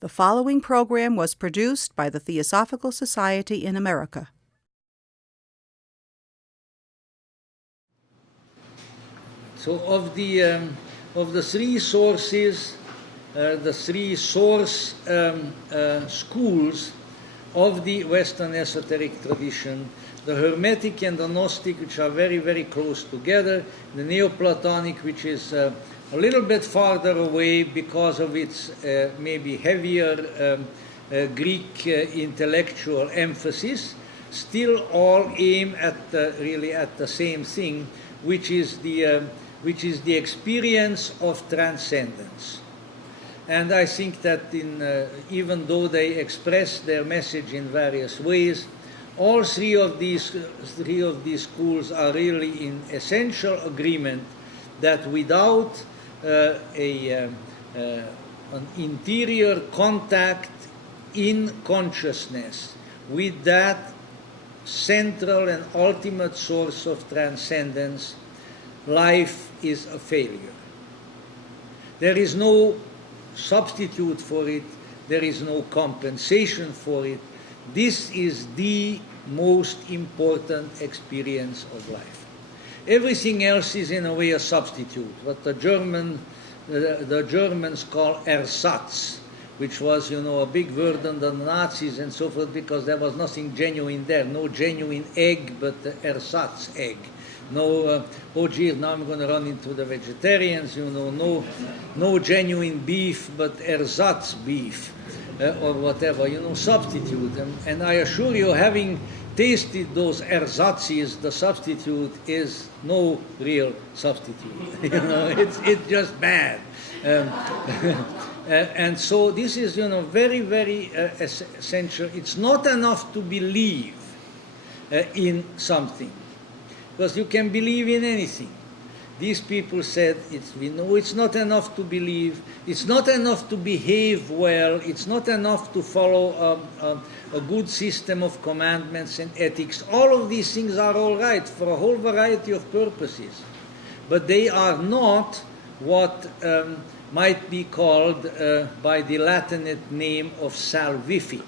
The following program was produced by the Theosophical Society in America. So of the three sources, the three source schools of the Western esoteric tradition, the Hermetic and the Gnostic, which are very, very close together, the Neoplatonic, which is a little bit farther away because of its maybe heavier Greek intellectual emphasis, still all aim at really at the same thing, which is the experience of transcendence. And I think that even though they express their message in various ways, all three of these schools are really in essential agreement that without an interior contact in consciousness with that central and ultimate source of transcendence, life is a failure. There is no substitute for it. There is no compensation for it. This is the most important experience of life. Everything else is in a way a substitute, what the Germans call Ersatz, which was, a big word on the Nazis and so forth, because there was nothing genuine there. No genuine egg, but Ersatz egg. No, oh gee, now I'm going to run into the vegetarians, no genuine beef, but ersatz beef, or whatever, substitute. And I assure you, having tasted those ersatzes, the substitute is no real substitute. It's just bad. And so this is, very, very essential. It's not enough to believe in something, because you can believe in anything. These people said, we know it's not enough to believe, it's not enough to behave well, it's not enough to follow a good system of commandments and ethics. All of these things are all right for a whole variety of purposes, but they are not what might be called by the Latinate name of salvific,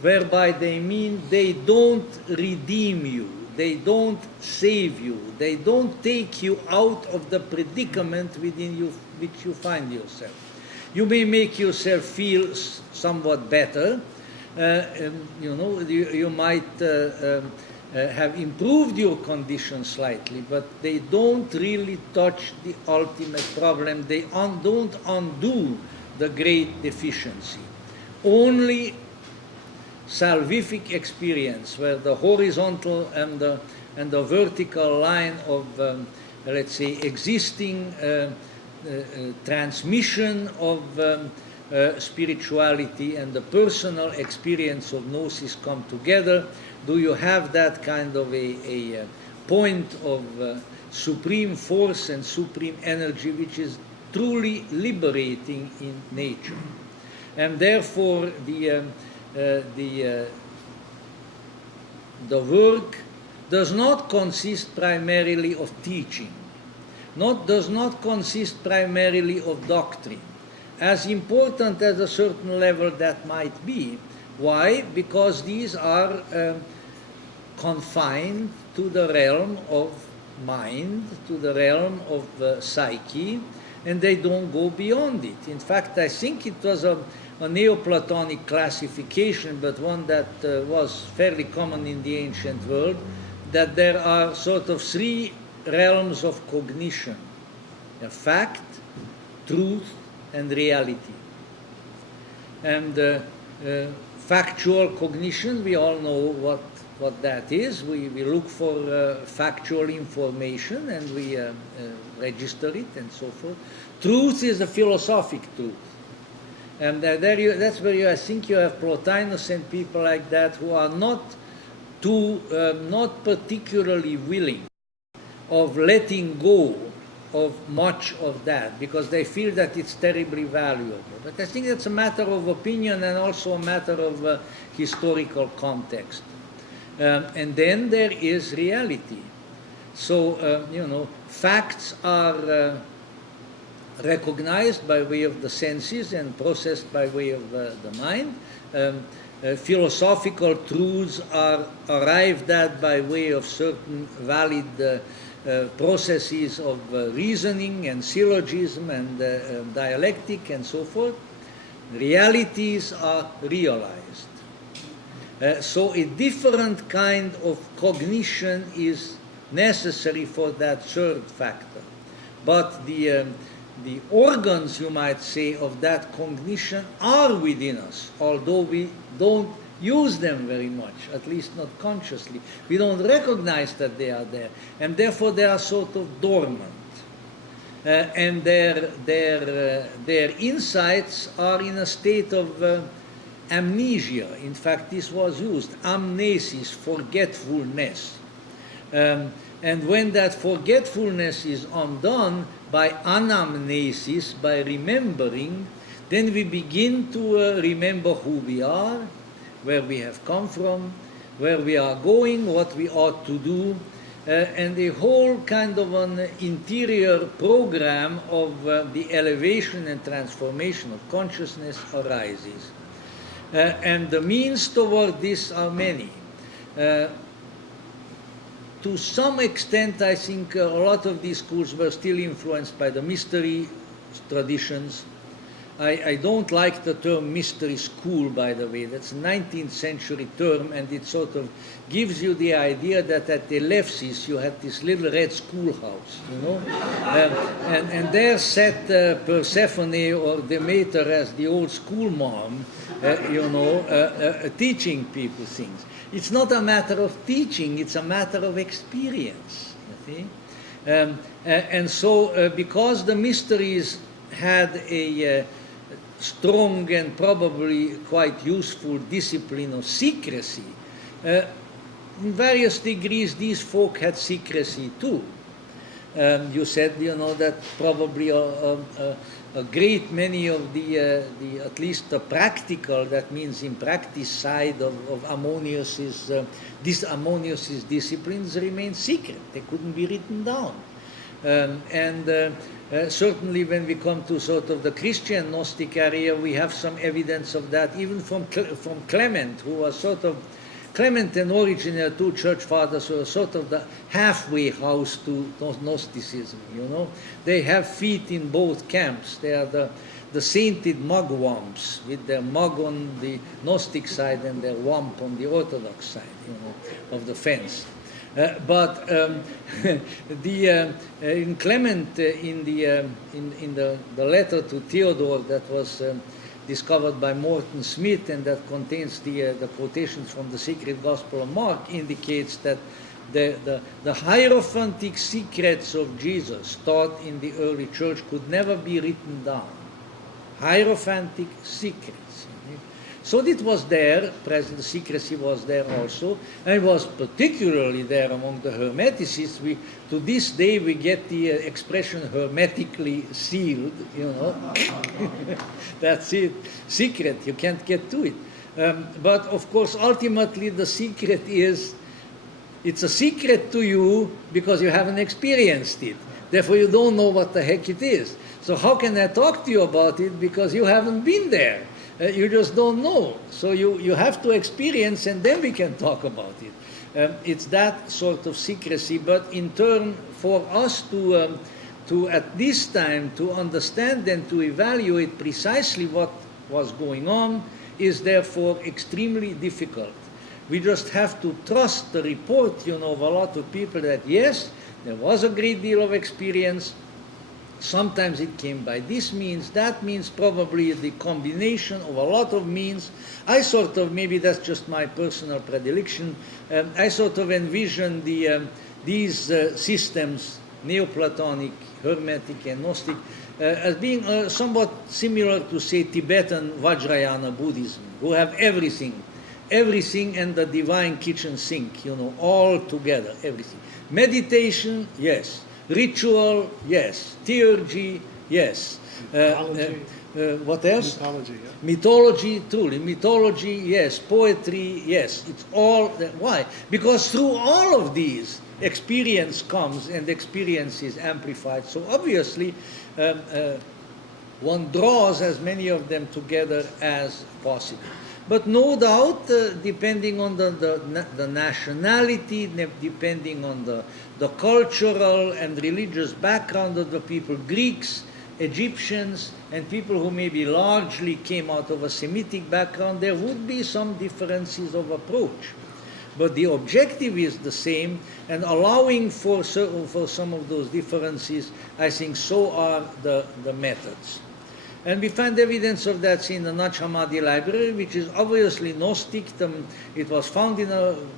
whereby they mean they don't redeem you. They don't save you. They don't take you out of the predicament within you which you find yourself. You may make yourself feel somewhat better. You might have improved your condition slightly, but they don't really touch the ultimate problem. They don't undo the great deficiency. Only salvific experience, where the horizontal and the vertical line of, let's say, existing transmission of spirituality and the personal experience of gnosis come together, do you have that kind of a point of supreme force and supreme energy which is truly liberating in nature. And therefore the work does not consist primarily of teaching, does not consist primarily of doctrine, as important as a certain level that might be. Why? Because these are confined to the realm of mind, to the realm of psyche, and they don't go beyond it. In fact, I think it was a Neoplatonic classification, but one that was fairly common in the ancient world, that there are sort of three realms of cognition: fact, truth, and reality. And factual cognition, we all know what that is. We look for factual information and we register it and so forth. Truth is a philosophic truth. And that's where I think you have Plotinus and people like that who are not particularly willing of letting go of much of that, because they feel that it's terribly valuable. But I think it's a matter of opinion and also a matter of historical context. And then there is reality. So, facts are recognized by way of the senses and processed by way of the mind. Philosophical truths are arrived at by way of certain valid processes of reasoning and syllogism and dialectic and so forth. Realities are realized. So a different kind of cognition is necessary for that third factor. But the organs, you might say, of that cognition are within us, although we don't use them very much, at least not consciously. We don't recognize that they are there, and therefore they are sort of dormant. And their insights are in a state of amnesia. In fact, this was used, amnesis, forgetfulness. And when that forgetfulness is undone by anamnesis, by remembering, then we begin to remember who we are, where we have come from, where we are going, what we ought to do, and a whole kind of an interior program of the elevation and transformation of consciousness arises. And the means toward this are many. To some extent, I think a lot of these schools were still influenced by the mystery traditions. I don't like the term mystery school, by the way. That's a 19th century term, and it sort of gives you the idea that at Elefsis you had this little red schoolhouse, you know. And there sat Persephone or Demeter as the old school mom, teaching people things. It's not a matter of teaching, it's a matter of experience, you see. And so because the mysteries had a strong and probably quite useful discipline of secrecy, in various degrees these folk had secrecy too. You said, that probably a great many of the at least the practical, that means in practice side of Ammonius's disciplines remained secret. They couldn't be written down. Certainly when we come to sort of the Christian Gnostic area, we have some evidence of that, even from Clement, who was sort of, Clement and Origen are two church fathers who are sort of the halfway house to Gnosticism, They have feet in both camps. They are the sainted mugwumps, with their mug on the Gnostic side and their wump on the Orthodox side, of the fence. But in Clement, in the letter to Theodore that was discovered by Morton Smith and that contains the quotations from the Sacred Gospel of Mark, indicates that the hierophantic secrets of Jesus taught in the early church could never be written down. Hierophantic secrets. So it was there, present secrecy was there also, and it was particularly there among the Hermeticists. To this day we get the expression hermetically sealed, That's it, secret, you can't get to it. But of course ultimately the secret is, it's a secret to you because you haven't experienced it. Therefore you don't know what the heck it is. So how can I talk to you about it because you haven't been there? You just don't know. So you have to experience and then we can talk about it. It's that sort of secrecy, but in turn for us to at this time to understand and to evaluate precisely what was going on is therefore extremely difficult. We just have to trust the report, of a lot of people that yes, there was a great deal of experience. Sometimes it came by this means, that means, probably the combination of a lot of means. I sort of, maybe that's just my personal predilection, I sort of envision these systems, Neoplatonic, Hermetic, and Gnostic, as being somewhat similar to, say, Tibetan Vajrayana Buddhism, who have everything and the divine kitchen sink, all together, everything. Meditation, yes. Ritual, yes. Theurgy, yes. What else? Mythology, yeah. Mythology, truly. Mythology, yes. Poetry, yes. It's all. Why? Because through all of these, experience comes and experience is amplified. So obviously, one draws as many of them together as possible. But no doubt, depending on the nationality, depending on the cultural and religious background of the people, Greeks, Egyptians, and people who maybe largely came out of a Semitic background, there would be some differences of approach. But the objective is the same, and allowing for some of those differences, I think so are the methods. And we find evidence of that in the Nag Hammadi library, which is obviously Gnostic. It was found on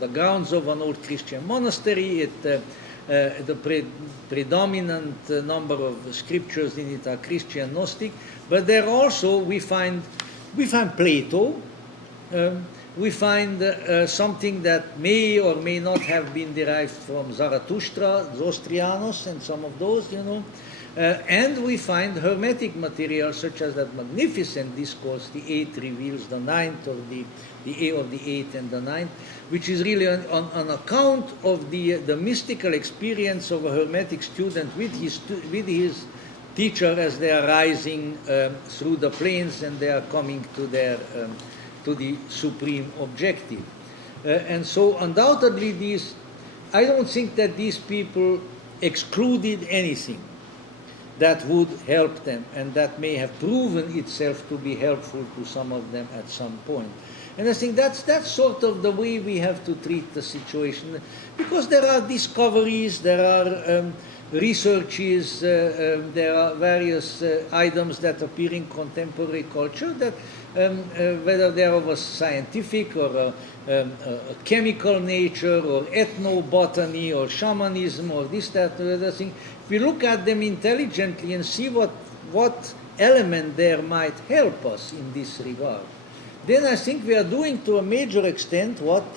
the grounds of an old Christian monastery. The predominant number of scriptures in it are Christian Gnostic. But there also we find Plato. We find something that may or may not have been derived from Zarathustra, Zostrianos, and some of those, and we find Hermetic material, such as that magnificent discourse, the 8 reveals the 9th, or the A of the 8th and the 9th, which is really on account of the mystical experience of a Hermetic student with his teacher as they are rising through the planes and they are coming to the supreme objective. And so undoubtedly I don't think that these people excluded anything that would help them, and that may have proven itself to be helpful to some of them at some point. And I think that's sort of the way we have to treat the situation, because there are discoveries, there are researches, there are various items that appear in contemporary culture that, whether they are of a scientific or a chemical nature or ethnobotany or shamanism or this, that, or other thing, if we look at them intelligently and see what element there might help us in this regard, then I think we are doing to a major extent what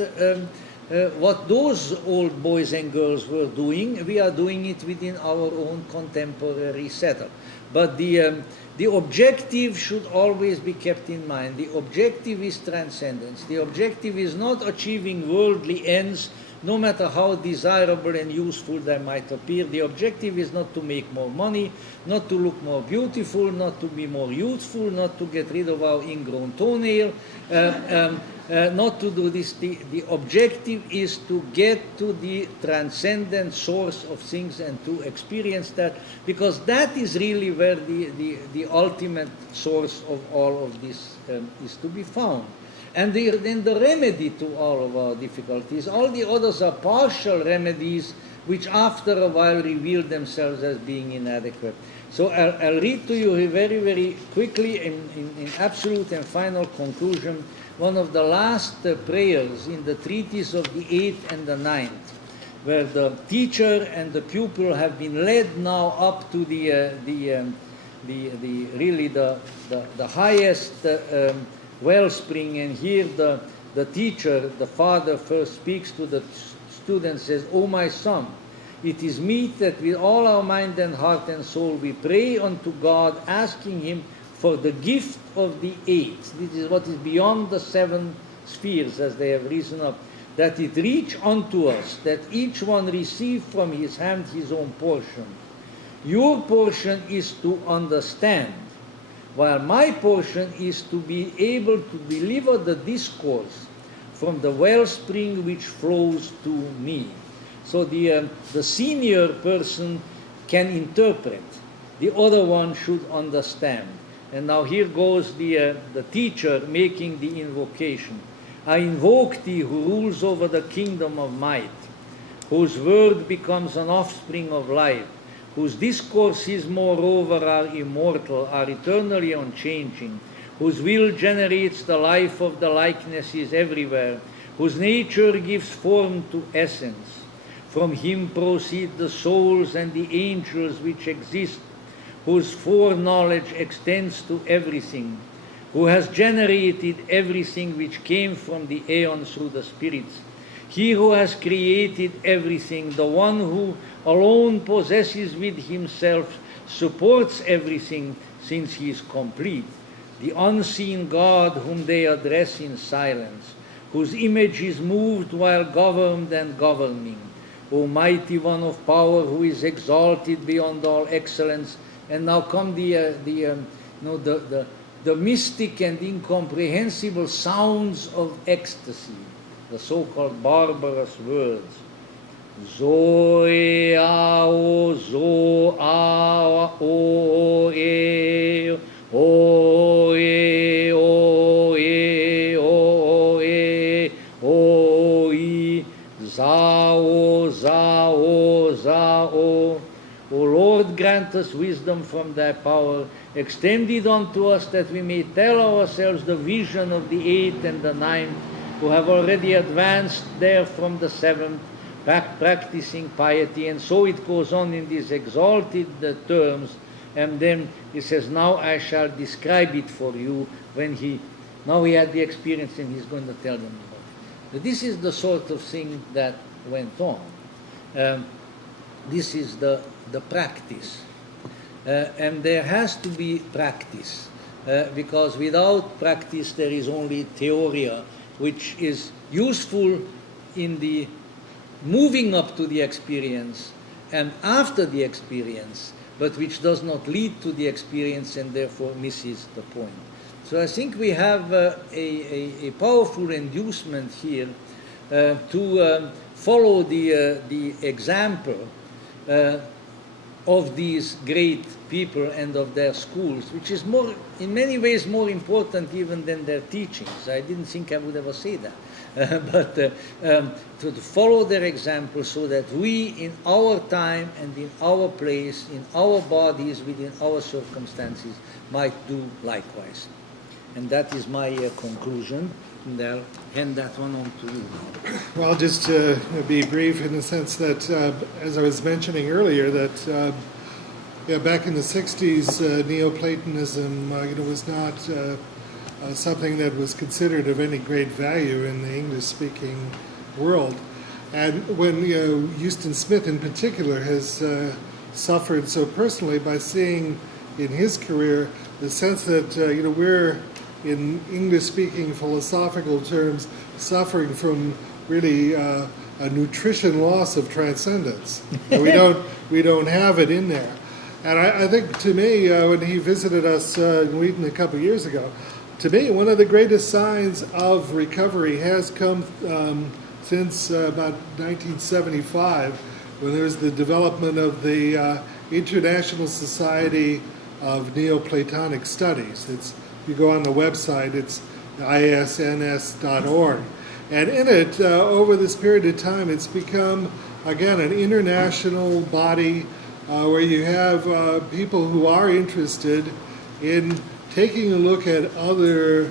those old boys and girls were doing. We are doing it within our own contemporary setup. But the objective should always be kept in mind. The objective is transcendence. The objective is not achieving worldly ends, no matter how desirable and useful they might appear. The objective is not to make more money, not to look more beautiful, not to be more youthful, not to get rid of our ingrown toenail, not to do this. The objective is to get to the transcendent source of things and to experience that, because that is really where the ultimate source of all of this is to be found. And then the remedy to all of our difficulties, all the others are partial remedies which after a while reveal themselves as being inadequate. So I'll read to you very, very quickly in absolute and final conclusion one of the last prayers in the treatise of the 8th and the 9th, where the teacher and the pupil have been led now up to the highest wellspring, and here the teacher, the father, first speaks to the student, says, "O my son, it is meet that with all our mind and heart and soul we pray unto God, asking him for the gift of the 8th." This is what is beyond the 7 spheres as they have risen up, that it reach unto us, that each one receive from his hand his own portion. Your portion is to understand, while my portion is to be able to deliver the discourse from the wellspring which flows to me. So the senior person can interpret, the other one should understand. And now here goes the teacher making the invocation. I invoke thee who rules over the kingdom of might, whose word becomes an offspring of life, whose discourses moreover are immortal, are eternally unchanging, whose will generates the life of the likenesses everywhere, whose nature gives form to essence. From him proceed the souls and the angels which exist, whose foreknowledge extends to everything, who has generated everything which came from the aeons through the spirits. He who has created everything, the one who alone possesses with himself, supports everything since he is complete. The unseen God whom they address in silence, whose image is moved while governed and governing. O mighty one of power, who is exalted beyond all excellence and now come the mystic and incomprehensible sounds of ecstasy, the so-called barbarous words. Zoe ao zo a o e o e o e o e o e zao zao zao. O Lord, grant us wisdom from thy power. Extend it unto us that we may tell ourselves the vision of the eighth and the ninth, who have already advanced there from the seventh, practicing piety. And so it goes on in these exalted terms. And then he says, now I shall describe it for you. Now he had the experience and he's going to tell them about it. But this is the sort of thing that went on. This is the practice. And there has to be practice, because without practice there is only theoria, which is useful in the moving up to the experience and after the experience, but which does not lead to the experience and therefore misses the point. So I think we have a powerful inducement here to follow the example of these great people and of their schools, which is in many ways more important even than their teachings. I didn't think I would ever say that. But to follow their example so that we in our time and in our place, in our bodies, within our circumstances, might do likewise. And that is my conclusion. And I'll hand that one on to you now. Well, just to be brief in the sense that, as I was mentioning earlier, that back in the 60s, Neoplatonism was not something that was considered of any great value in the English-speaking world. And when Euston Smith in particular has suffered so personally by seeing in his career the sense that we're in English-speaking philosophical terms, suffering from really a nutrition loss of transcendence. We don't have it in there. And I think, to me, when he visited us in Wheaton a couple of years ago, to me, one of the greatest signs of recovery has come since about 1975, when there was the development of the International Society of Neoplatonic Studies. If you go on the website, it's isns.org. And in it, over this period of time, it's become, again, an international body where you have people who are interested in taking a look at other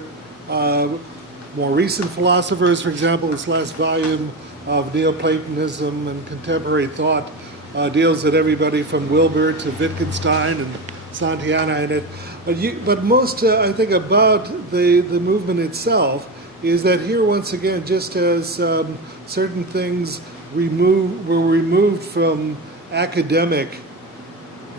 more recent philosophers. For example, this last volume of Neoplatonism and Contemporary Thought deals with everybody from Wilbur to Wittgenstein and Santayana in it. But most, I think, about the movement itself is that here, once again, just as certain things were removed from academic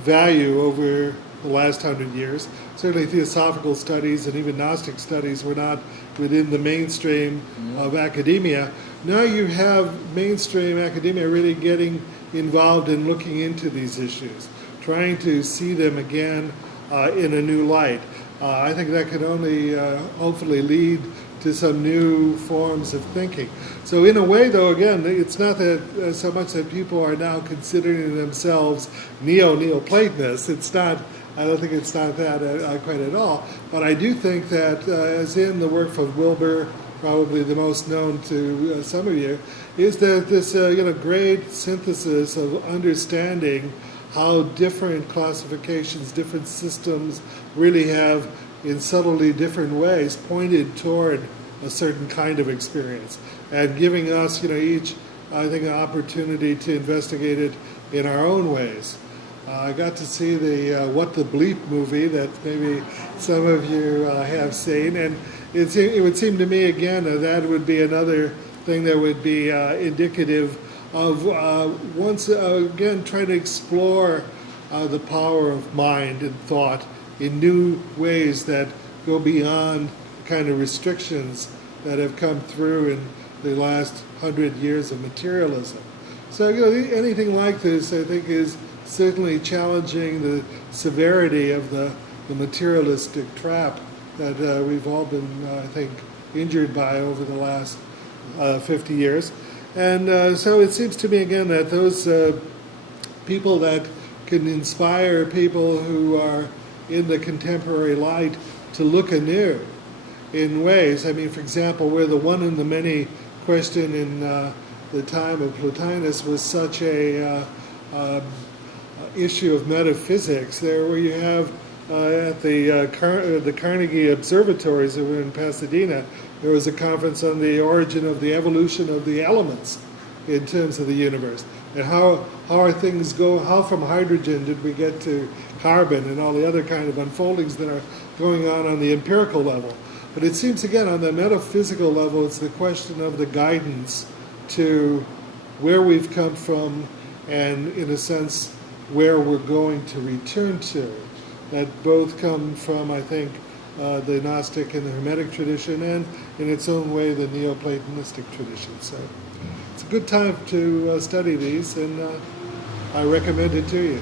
value over the last 100 years, certainly theosophical studies and even Gnostic studies were not within the mainstream of academia. Now you have mainstream academia really getting involved in looking into these issues, trying to see them again in a new light. I think that can only hopefully lead to some new forms of thinking. So in a way, though, again, it's not that so much that people are now considering themselves Neoplatonists. It's not. I don't think it's not that quite at all. But I do think that, as in the work of Wilbur, probably the most known to some of you, is that this great synthesis of understanding how different classifications, different systems really have, in subtly different ways, pointed toward a certain kind of experience, and giving us, each, I think, an opportunity to investigate it in our own ways. I got to see the What the Bleep movie that maybe some of you have seen, and it would seem to me, again, that would be another thing that would be indicative of once again trying to explore the power of mind and thought in new ways that go beyond the kind of restrictions that have come through in the last 100 years of materialism. So anything like this, I think, is certainly challenging the severity of the materialistic trap that we've all been, I think, injured by over the last 50 years. And so it seems to me, again, that those people that can inspire people who are in the contemporary light to look anew in ways. I mean, for example, where the one and the many question in the time of Plotinus was such a issue of metaphysics, there where you have at the Carnegie observatories that were in Pasadena, there was a conference on the origin of the evolution of the elements in terms of the universe. And how are things go? How from hydrogen did we get to carbon and all the other kind of unfoldings that are going on the empirical level? But it seems, again, on the metaphysical level, it's the question of the guidance to where we've come from and, in a sense, where we're going to return to. That both come from, I think, the Gnostic and the Hermetic tradition, and in its own way, the Neoplatonistic tradition. So it's a good time to study these, and I recommend it to you.